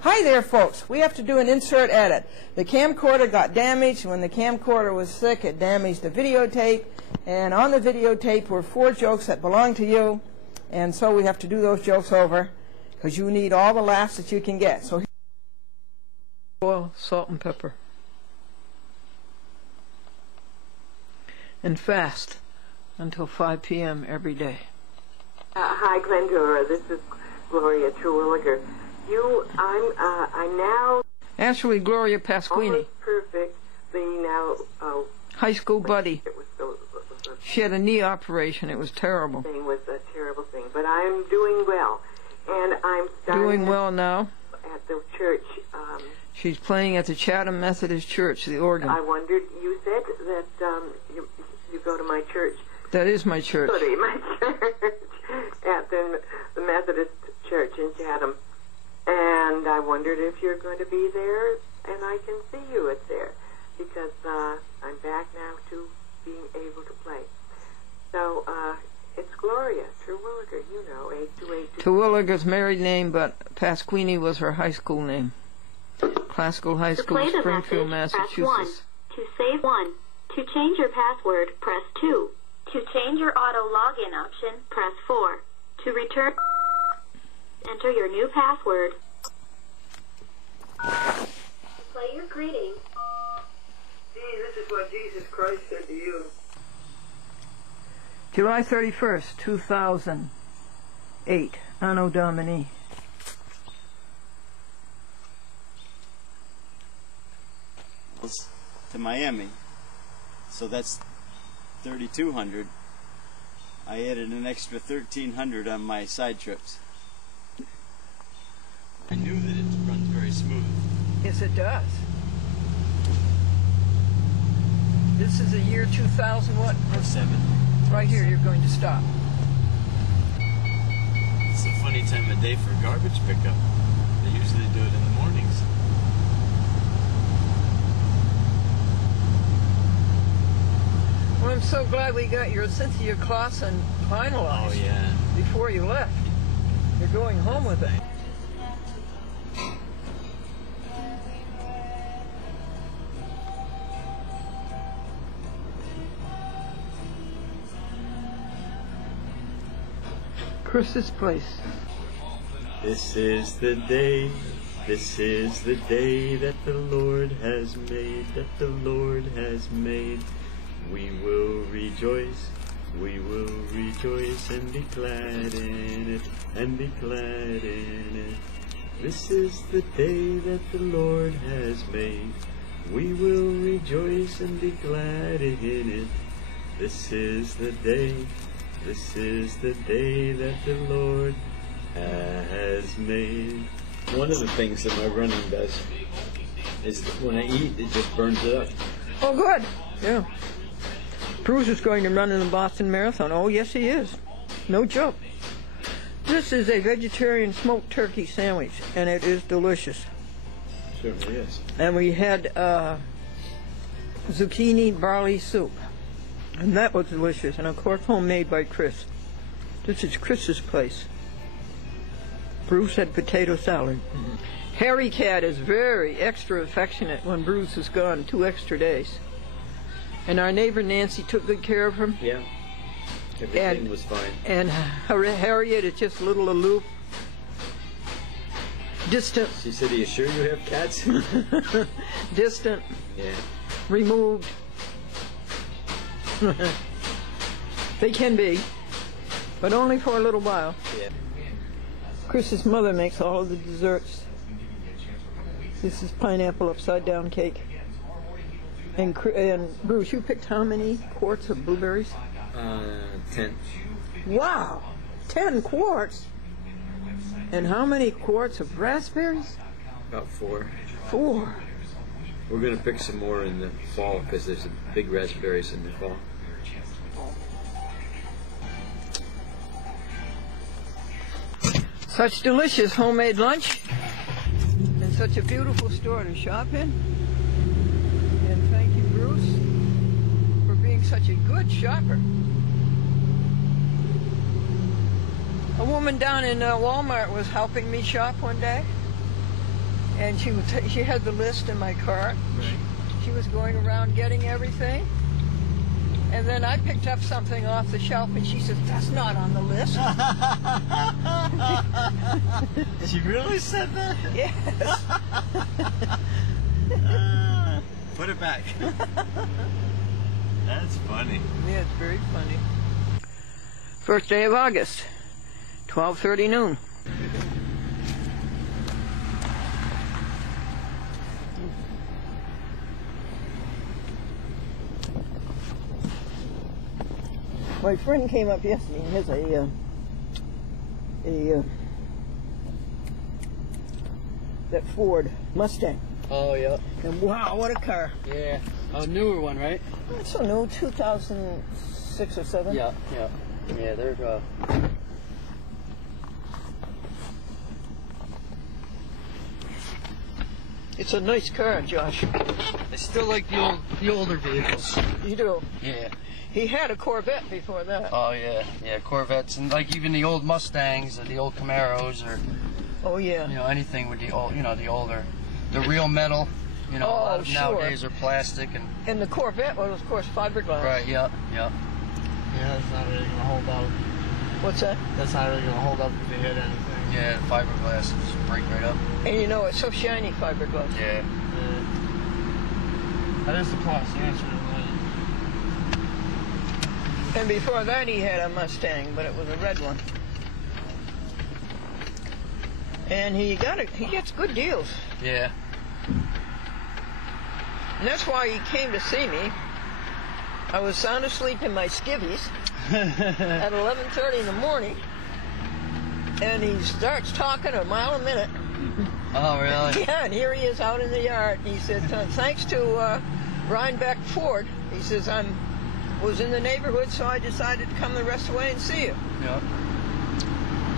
Hi there, folks. We have to do an insert edit. The camcorder got damaged. When the camcorder was sick, it damaged the videotape. And on the videotape were 4 jokes that belong to you. And so we have to do those jokes over because you need all the laughs that you can get. So oil, salt, and pepper. And fast until 5 p.m. every day. Hi, Glendora. This is Gloria Terwilliger. I'm now Actually, Gloria Pasquini. almost perfectly now. High school buddy. It was so. She had a knee operation. It was terrible. Thing was a terrible thing, but I'm doing well, and I'm starting Doing well now. at the church. She's playing at the Chatham Methodist Church, the organ. I wondered. You said that you go to my church. That is my church. Go to my church at the Methodist Church in Chatham. And I wondered if you're going to be there, and I can see you at there, because I'm back now to being able to play. So it's Gloria Terwilliger, you know, 828. Terwilliger's married name, but Pasquini was her high school name. Classical High School, Springfield, Massachusetts. Press 1. To save 1. To change your password, press 2. To change your auto login option, press 4. To return, enter your new password. Play your greeting. See, this is what Jesus Christ said to you. July 31st, 2008, Anno Domini. To Miami, so that's 3,200. I added an extra 1,300 on my side trips. I knew that it runs very smooth. Yes, it does. This is the year 2000 what? 07. Right here, you're going to stop. It's a funny time of day for garbage pickup. They usually do it in the mornings. Well, I'm so glad we got your Cynthia Clausen finalized. Oh, yeah. Before you left. You're going home with it. Chris's place. This is the day that the Lord has made, We will rejoice and be glad in it, This is the day that the Lord has made. We will rejoice and be glad in it. This is the day that the Lord has made. One of the things that my running does is that when I eat, it just burns it up. Oh, good. Yeah. Bruce is going to run in the Boston Marathon. Oh, yes, he is. No joke. This is a vegetarian smoked turkey sandwich, and it is delicious. Certainly is. And we had zucchini barley soup, and that was delicious. And of course, homemade by Chris. This is Chris's place. Bruce had potato salad. Mm-hmm. Harry Cat is very extra affectionate when Bruce is gone 2 extra days. And our neighbor Nancy took good care of him. Yeah. Everything was fine. And Harriet is just a little aloof. Distant. She said, "Are you sure you have cats?" Distant. Yeah. Removed. They can be, but only for a little while. Yeah. Chris's mother makes all of the desserts. This is pineapple upside down cake. And Bruce, you picked how many quarts of blueberries? 10. Wow, 10 quarts. And how many quarts of raspberries? About 4. 4. We're going to pick some more in the fall because there's big raspberries in the fall. Such delicious homemade lunch. And such a beautiful store to shop in. And thank you, Bruce, for being such a good shopper. A woman down in Walmart was helping me shop one day, and she had the list in my cart. Right. She was going around getting everything, and then I picked up something off the shelf, and she says, "That's not on the list." She really said that? Yes. Put it back. That's funny. Yeah, it's very funny. First day of August, 12:30 noon. My friend came up yesterday and has that Ford Mustang. Oh, yeah. And wow, what a car. Yeah. A newer one, right? It's a new 2006 or 7. Yeah, yeah. Yeah, there's It's a nice car, Josh. I still like the older vehicles. You do. Yeah. He had a Corvette before that. Oh, yeah. Yeah, Corvettes and like even the old Mustangs or the old Camaros or Oh yeah. you know anything with the old, the older, the real metal. You know, a lot of sure. nowadays are plastic and And the Corvette was, of course, fiberglass. right. Yeah, yeah. Yeah, that's not really gonna hold up. What's that? That's not really gonna hold up if you hit anything. Yeah, the fiberglass just break right up. And you know, it's so shiny, fiberglass. Yeah. That is the plus. The answer to And before that, he had a Mustang, but it was a red one. And he gets good deals. Yeah. And that's why he came to see me. I was sound asleep in my skivvies at 11:30 in the morning, and he starts talking a mile a minute. Oh, really? Yeah, and here he is out in the yard. He said, "Thanks to Rhinebeck Ford," he says, was in the neighborhood, so I decided to come the rest of the way and see you. Yeah.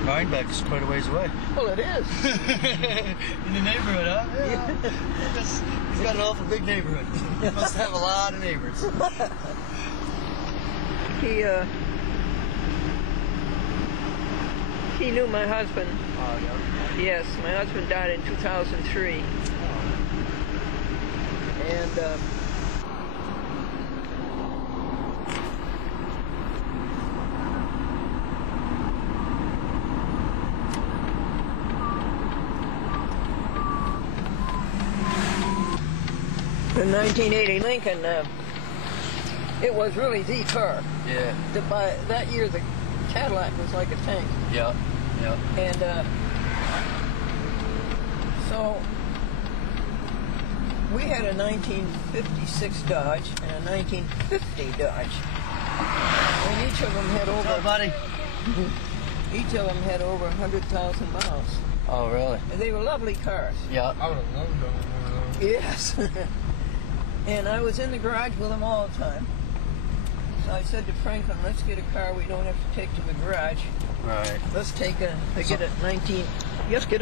Rhinebeck's quite a ways away. Well, it is. In the neighborhood, huh? Yeah. He's got an awful big neighborhood. He must have a lot of neighbors. He knew my husband. Oh, yeah. Yes, my husband died in 2003. And the 1980 Lincoln, it was really the car. Yeah. By that year, the Cadillac was like a tank. Yeah. Yeah. And so we had a 1956 Dodge and a 1950 Dodge. And each of them had What's up, buddy? Each of them had over 100,000 miles. Oh, really? And they were lovely cars. Yeah. I would have loved to own one of those. Yes. And I was in the garage with them all the time. So I said to Franklin, let's get a car we don't have to take to the garage. Right. Let's get a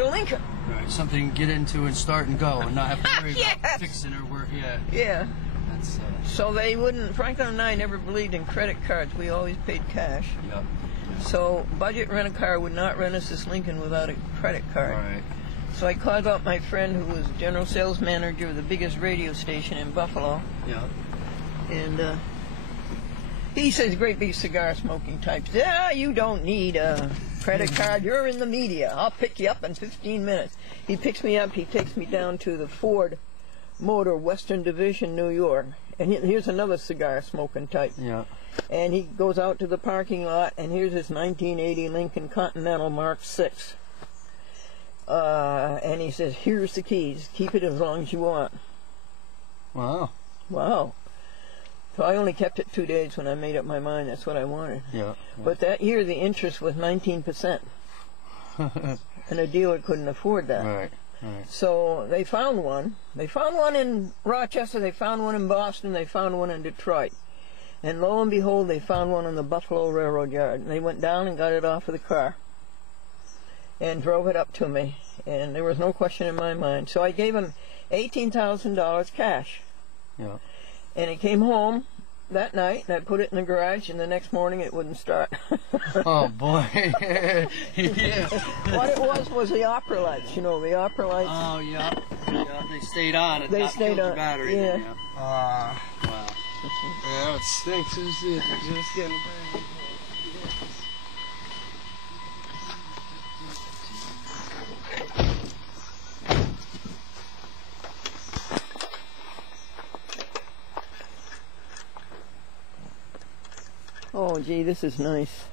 Lincoln. Right. Something you can get into and start and go and not have to worry Yes. about fixing or work. Yeah. Yeah. That's, So they wouldn't, Franklin and I never believed in credit cards. We always paid cash. yeah. So Budget Rent-A-Car would not rent us this Lincoln without a credit card. Right. So I called up my friend who was general sales manager of the biggest radio station in Buffalo. Yeah. And he says, great big cigar smoking types. Yeah, you don't need a credit card. You're in the media. I'll pick you up in 15 minutes. He picks me up. He takes me down to the Ford Motor Western Division, New York. And here's another cigar smoking type. Yeah. And he goes out to the parking lot, and here's his 1980 Lincoln Continental Mark VI. And he says, here's the keys. Keep it as long as you want. Wow. Wow. So I only kept it 2 days when I made up my mind that's what I wanted. Yeah. But that year the interest was 19%. And a dealer couldn't afford that. Right. Right. So they found one. They found one in Rochester, they found one in Boston, they found one in Detroit. And lo and behold, they found one in the Buffalo Railroad Yard. And they went down and got it off of the car. and drove it up to me. And there was no question in my mind. So I gave him $18,000 cash. Yeah. And he came home that night, and I put it in the garage, and the next morning it wouldn't start. Oh, boy. Yeah. What it was the opera lights, the opera lights. Oh, yeah. They stayed on. It They stayed killed on, the battery. yeah. Then, Wow. Yeah, it stinks. It's just getting bad. Oh, gee, this is nice.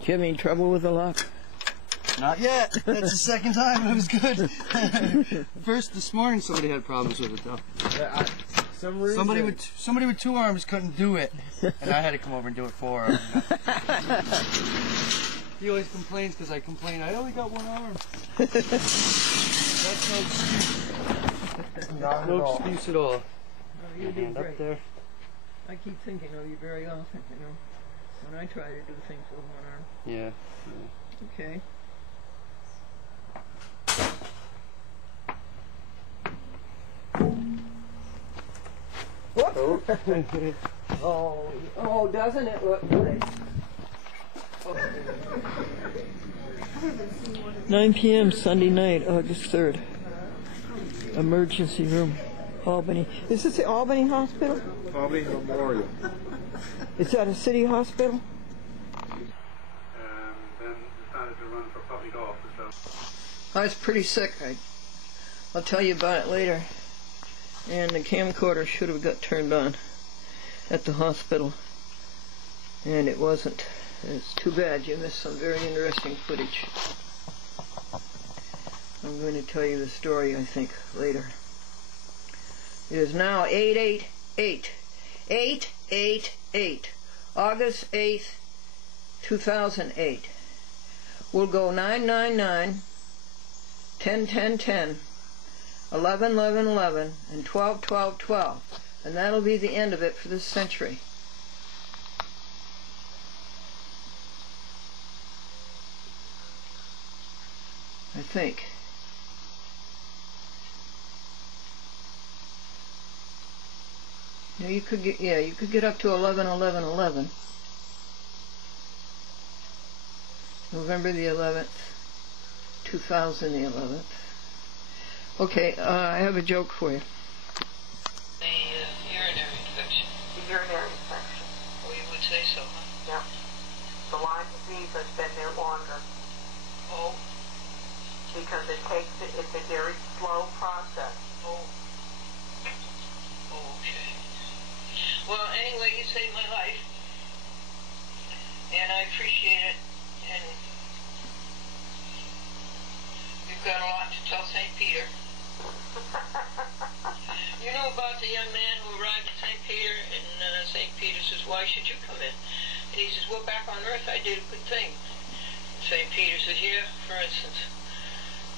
Do you have any trouble with the lock? Not yet. That's the second time. It was good. First, this morning, somebody had problems with it, though. Yeah, some reason. Somebody with two arms couldn't do it, and I had to come over and do it for him. He always complains because I complain. I only got one arm. That's no excuse. No excuse at all. Oh, you did Hand great. up there. I keep thinking of you very often, when I try to do things with one arm. Yeah. Okay. Whoops. Oh, doesn't it look nice? 9 p.m. Sunday night, August 3rd. Emergency room, Albany. Is this the Albany Hospital? Albany Memorial. Is that a city hospital? Then decided to run for public office. I was pretty sick. I'll tell you about it later. And the camcorder should have got turned on at the hospital. And it wasn't. It's too bad. You missed some very interesting footage. I'm going to tell you the story, I think, later. It is now 888. 888. August 8th, 2008. We'll go 999, 10 10 10, 11 11 11, and 12 12 12. And that'll be the end of it for this century. I think. You could get up to 11 11 11. November the 11th, 2011. Okay, I have a joke for you. The urinary infection. The urinary infection. Well, you would say so, huh? Yeah. The Lyme disease has been there longer Oh, because it's a very slow process. oh. Oh, okay. Well, anyway, you saved my life. And I appreciate it. And you've got a lot to tell St. Peter. You know about the young man who arrived at St. Peter, and St. Peter says, why should you come in? And he says, well, back on earth I did a good thing. St. Peter says, yeah, for instance.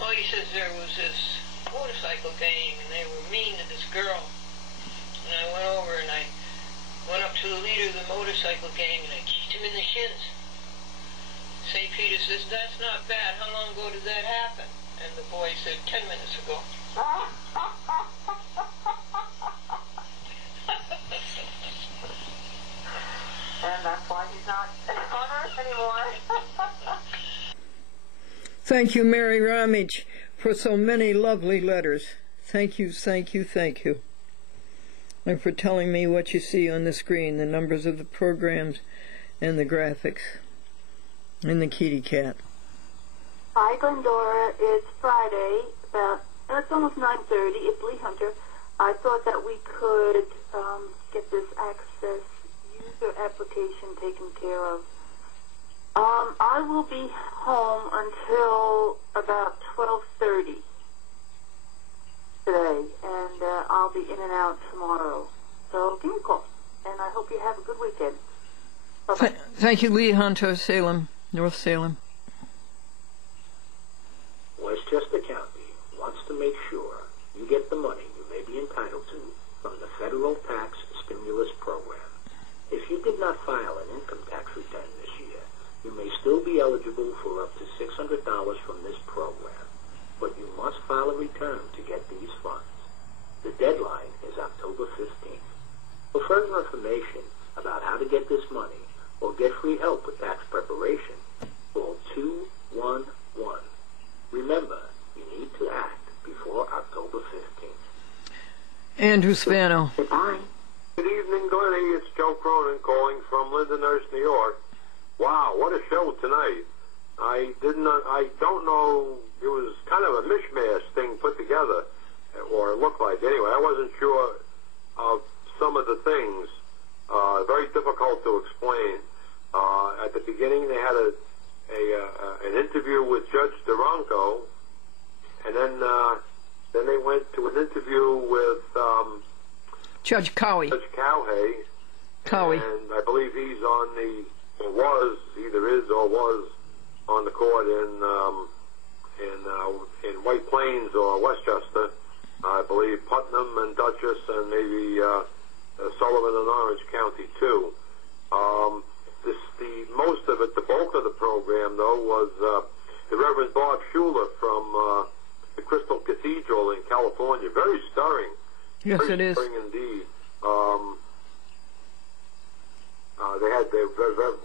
Well, he says, there was this motorcycle gang, and they were mean to this girl. And I went over and I went up to the leader of the motorcycle gang, and I kicked him in the shins. St. Peter says, that's not bad. How long ago did that happen? And the boy said, 10 minutes ago. And that's why he's not on Earth anymore. Thank you, Mary Ramage, for so many lovely letters. Thank you, thank you, thank you. And for telling me what you see on the screen, the numbers of the programs and the graphics. And the kitty cat. Hi, Glendora. It's Friday. It's almost 9:30. It's Lee Hunter. I thought that we could get this access user application taken care of. I will be home until about 12:30 today, and I'll be in and out tomorrow. So give me a call, and I hope you have a good weekend. Bye-bye. Thank you, Lee Hunter, Salem, North Salem. Westchester County wants to make sure you get the money you may be entitled to from the federal tax stimulus program. If you did not file an income tax return this year, you may still term to get these funds. The deadline is October 15th. For further information about how to get this money or get free help with tax preparation, call 211. Remember, you need to act before October 15th. Andrew Spano. Goodbye. Good evening, Glennie. It's Joe Cronin calling from Lindenhurst, New York. Wow, what a show tonight. I don't know, it was kind of a mishmash thing put together, or it looked like anyway. I wasn't sure of some of the things. Very difficult to explain. At the beginning, they had an interview with Judge Durango, and then they went to an interview with Judge Cowie. Judge Cowhay. Cowie. And I believe he's on or was, either is or was, on the court in White Plains or Westchester. I believe Putnam and Dutchess and maybe Sullivan and Orange County too. Most of it, the bulk of the program though, was the Reverend Bob Schuler from the Crystal Cathedral in California. Very stirring. Yes, Very it is. stirring indeed. They had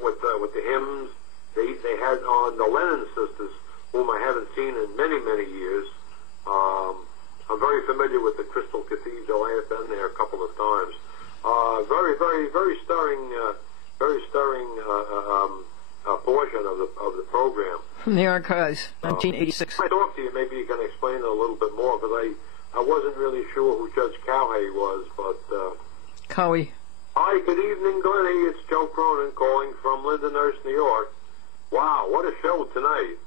with the hymns. They had on the Lennon sisters, whom I haven't seen in many, many years. I'm very familiar with the Crystal Cathedral. I have been there a couple of times. Very, very, very stirring portion of the program. From the archives, 1986. When I talk to you, maybe you can explain it a little bit more, because I wasn't really sure who Judge Cowhay was, but... Cowie. Hi, good evening, Glennie. It's Joe Cronin calling from Lindenhurst, New York. Wow, what a show tonight.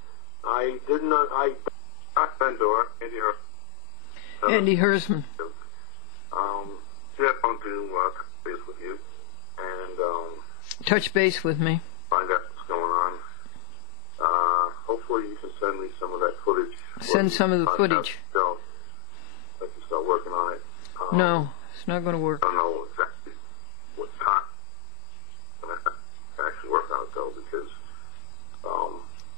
Glendora, Andy Hersman. Yeah, I want to touch base with you and Touch base with me. find out what's going on. Hopefully you can send me some of that footage. Send some of the footage. So I can start working on it. No, it's not going to work. I don't know exactly what time I'm going to actually work on it, though, because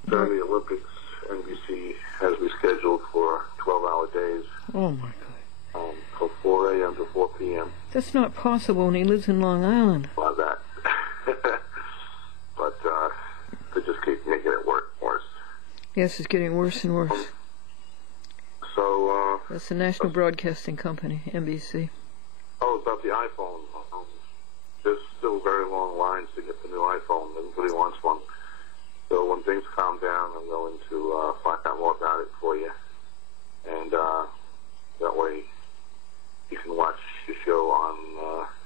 during the Olympics, NBC has me scheduled for 12-hour days. Oh, my God. From 4 a.m. to 4 p.m. That's not possible when he lives in Long Island. Like that. But they just keep making it worse. Yes, it's getting worse and worse. So, That's the National Broadcasting Company, NBC. about the iPhone. There's still very long lines to get the new iPhone. Everybody wants one. So when things calm down, I'm going to find out more about it for you. And that way you can watch the show on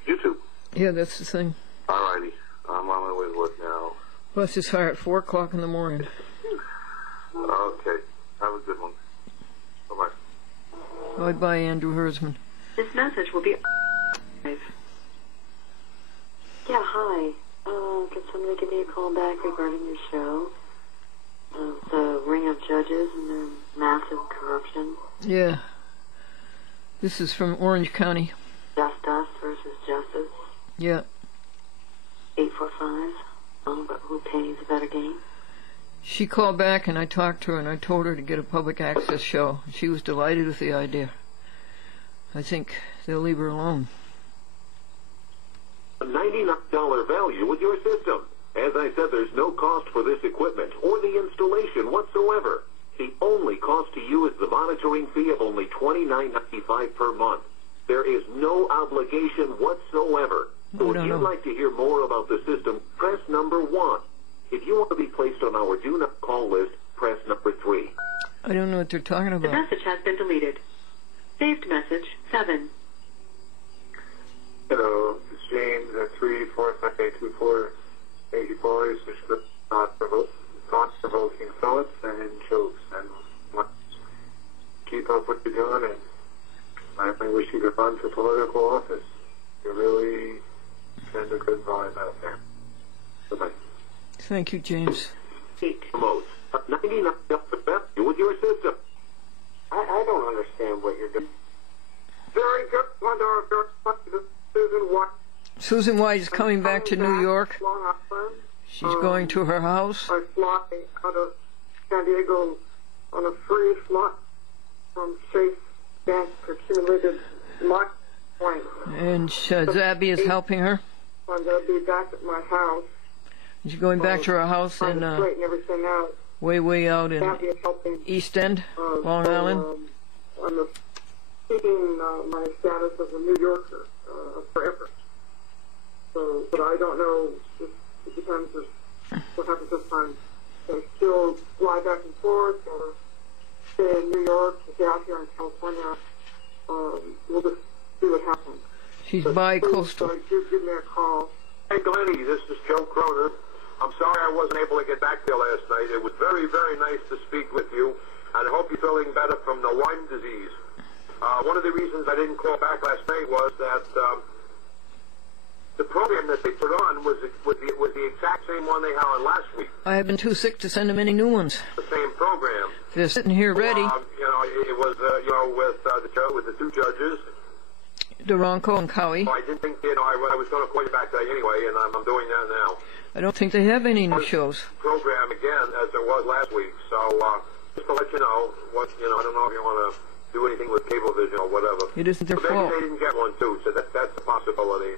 YouTube. Yeah, that's the thing. Alrighty. I'm on my way to work now. Bus is higher at 4 o'clock in the morning. Okay. Have a good one. Bye-bye. Bye-bye, Andrew Hersman. This message will be... Yeah, hi. Can somebody give me a call back regarding your show? The ring of judges and their massive corruption. Yeah. This is from Orange County. Just us versus justice. Yeah. 845. But who pays a better game? She called back and I talked to her and I told her to get a public access show. She was delighted with the idea. I think they'll leave her alone. A $99 value with your system. As I said, there's no cost for this equipment or the installation whatsoever. The only cost to you is the monitoring fee of only $29.95 per month. There is no obligation whatsoever. So if you'd like to hear more about the system, press number 1. If you want to be placed on our do not call list, press number 3. I don't know what they're talking The about. message has been deleted. Saved message 7. Hello, it's James at 345-824-84. It's thought-provoking thoughts and jokes. And keep up what you're doing, and I wish you could run for political office. You really send a good vibe out there. Bye-bye. Thank you, James. Remote. A $99 value with your system. I don't understand what you're doing. Very good, Glendora. Susan White. Susan White is coming back to New York. Long Island. She's going to her house. I fly out of San Diego on a free flight. safe gas for cumulative lock point. And Zabby is helping her? I'm going to be back at my house. She's going back to her house in straighten everything out. way out in Zabby is helping, East End, Long Island. I'm keeping my status as a New Yorker forever. So, but I don't know. It depends what happens this time. They still fly back and forth, or stay in New York, stay out here in California. We'll just see what happens. She's bi-coastal. Give me a call. Hey, Glennie, this is Joe Croner. I'm sorry I wasn't able to get back there last night. It was very, very nice to speak with you, and I hope you're feeling better from the Lyme disease. One of the reasons I didn't call back last night was that the program that they put on was the exact same one they had on last week. I have been too sick to send them any new ones. The same program. They're sitting here ready. It was with the two judges. Duranko and Cowie. I didn't think I was going to call you back today anyway, and I'm doing that now. I don't think they have any new shows. Program again as there was last week. So just to let you know, I don't know if you want to do anything with Cablevision or whatever. It isn't their maybe fault. They didn't get one too, so that's a possibility.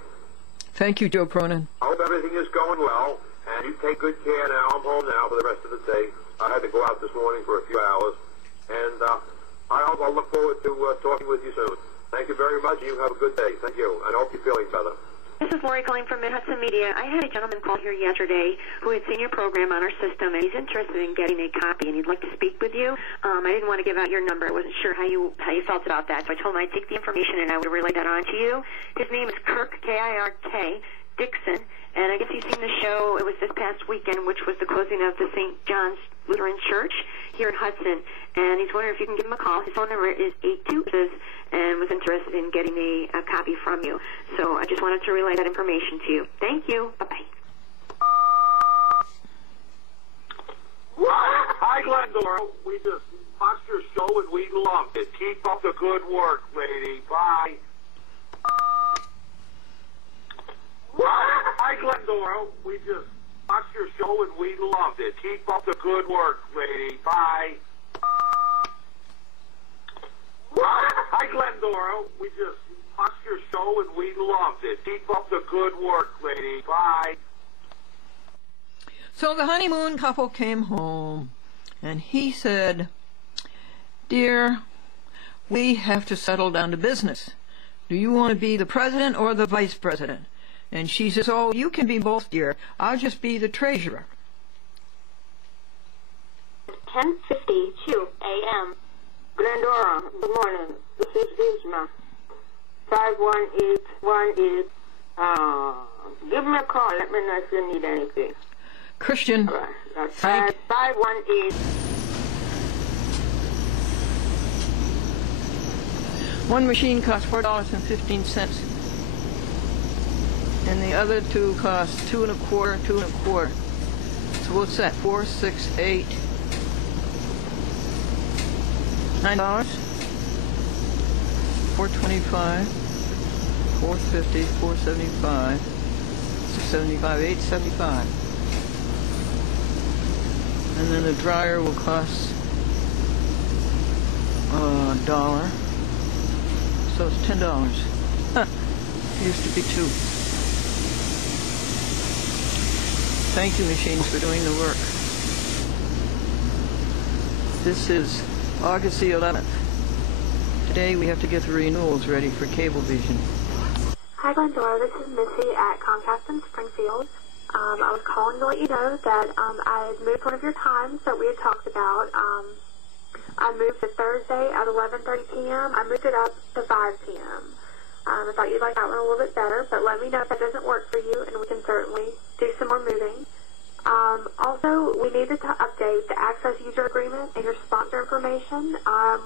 Thank you, Joe Cronin. I hope everything is going well, and you take good care now. I'm home now for the rest of the day. I had to go out this morning for a few hours, and I'll look forward to talking with you soon. Thank you very much, and you have a good day. Thank you, and I hope you're feeling better. This is Lori calling from Mid-Hudson Media. I had a gentleman call here yesterday who had seen your program on our system, and he's interested in getting a copy, and he'd like to speak with you. I didn't want to give out your number. I wasn't sure how you felt about that, so I told him I'd take the information and I would relay that on to you. His name is Kirk, K-I-R-K, Dixon, and I guess he's seen the show. It was this past weekend, which was the closing of the St. John's Lutheran Church here in Hudson, and he's wondering if you can give him a call. His phone number is 826, and was interested in getting a copy from you. So I just wanted to relay that information to you. Thank you. Bye-bye. Hi, Glendora. We just watched your show and we loved it. Keep up the good work, lady. Bye. Hi, Glendora. We just watched your show and we loved it. Keep up the good work, lady. Bye. Hi, Glendora. We just watched your show and we loved it. Keep up the good work, lady. Bye. So the honeymoon couple came home, and he said, "Dear, we have to settle down to business. Do you want to be the president or the vice president?" And she says, "Oh, you can be both, dear. I'll just be the treasurer." 10:52 a.m. Glendora, good morning. This is Isma. 5181 give me a call. Let me know if you need anything. Christian. All right. That's 518. One machine costs $4.15, and the other two cost $2 1/4, $2 1/4. So what's that? 4, 6, 8, $9, $4.25, $4.50, $4.75, $6.75, $8.75. And then the dryer will cost $1. So it's $10. Huh. It used to be $2. Thank you, machines, for doing the work. This is August the 11th. Today we have to get the renewals ready for Cablevision. Hi, Glendora. This is Missy at Comcast in Springfield. I was calling to let you know that I had moved one of your times that we had talked about. I moved to Thursday at 11:30 p.m. I moved it up to 5 p.m. I thought you'd like that one a little bit better, but let me know if that doesn't work for you, and we can certainly do some more moving. Also, we needed to update the Access User Agreement and your sponsor information.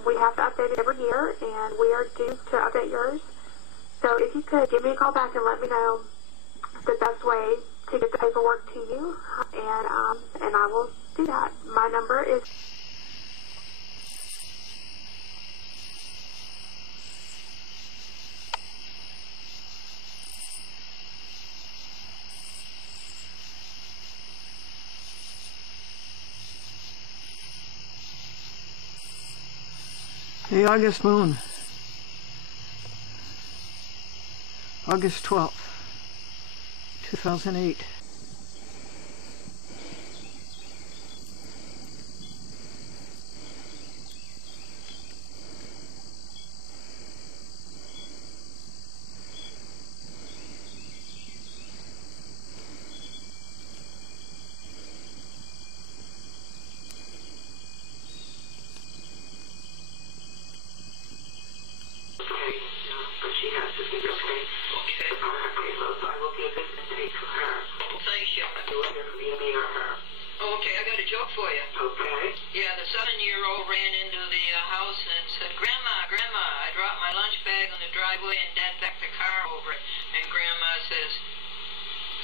We have to update it every year, and we are due to update yours. So if you could give me a call back and let me know the best way to get the paperwork to you, and I will do that. My number is... The August moon. August 12th, 2008. For you. Okay. Yeah, the 7-year-old ran into the house and said, Grandma, I dropped my lunch bag on the driveway and Dad backed the car over it. And Grandma says,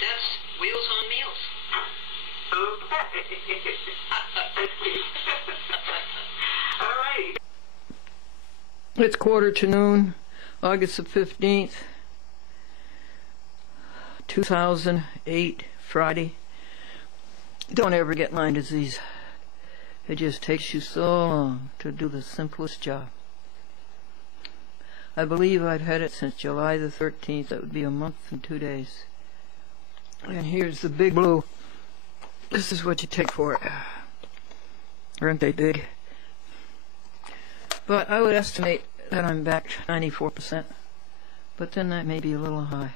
that's Wheels on Meals. Okay. All right. It's 1:45, August the 15th, 2008, Friday. Don't ever get Lyme disease. It just takes you so long to do the simplest job. I believe I've had it since July the 13th. That would be a month and 2 days. And here's the big blue. This is what you take for it. Aren't they big? But I would estimate that I'm back 94%. But then that may be a little high.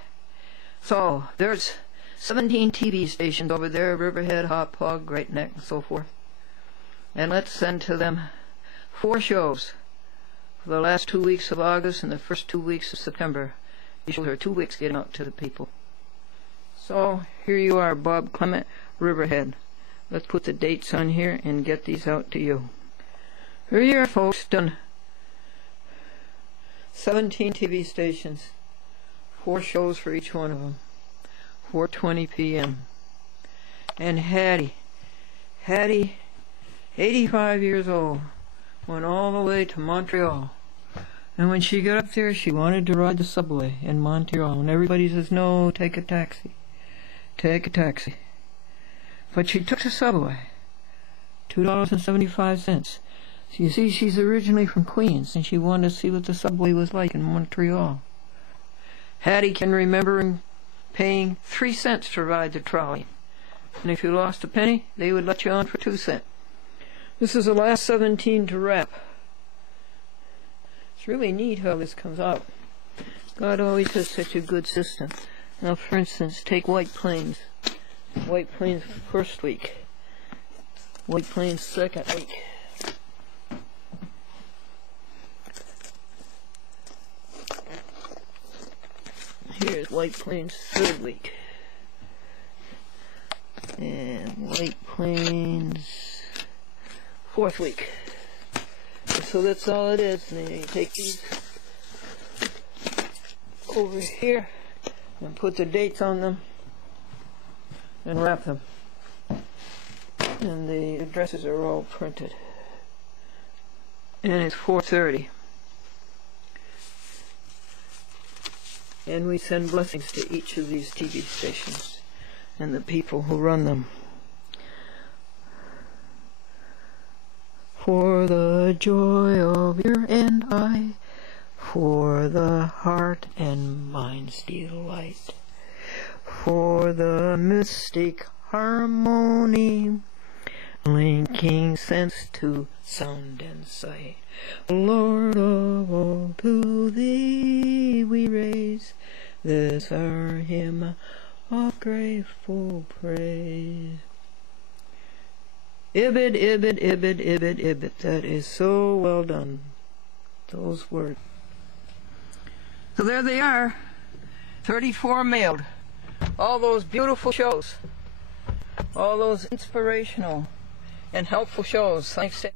So, there's 17 TV stations over there, Riverhead, Hop Hog, Great Neck, and so forth. And let's send to them 4 shows for the last 2 weeks of August and the first 2 weeks of September. These are 2 weeks getting out to the people. So, here you are, Bob Clement, Riverhead. Let's put the dates on here and get these out to you. Here you are, folks, done 17 TV stations, 4 shows for each one of them. 4:20 p.m. And Hattie, 85 years old, went all the way to Montreal. And when she got up there, she wanted to ride the subway in Montreal. And everybody says, no, take a taxi. Take a taxi. But she took the subway. $2.75. So you see, she's originally from Queens, and she wanted to see what the subway was like in Montreal. Hattie can remember paying 3 cents to ride the trolley. And if you lost a penny, they would let you on for 2 cents. This is the last 17 to wrap. It's really neat how this comes out. God always has such a good system. Now, for instance, take White Plains. White Plains first week. White Plains second week. Here's White Plains third week. And White Plains fourth week. So that's all it is. And then you take these over here and put the dates on them and wrap them. And the addresses are all printed. And it's 4:30. And we send blessings to each of these TV stations and the people who run them. For the joy of ear and eye, for the heart and mind's delight, for the mystic harmony, linking sense to sound and sight. Lord of all, to thee we raise this our hymn of grateful praise. Ibid, ibid, ibid, ibid, ibid. That is so well done. Those words. So there they are. 34 mailed. All those beautiful shows. All those inspirational and helpful shows. Thanks to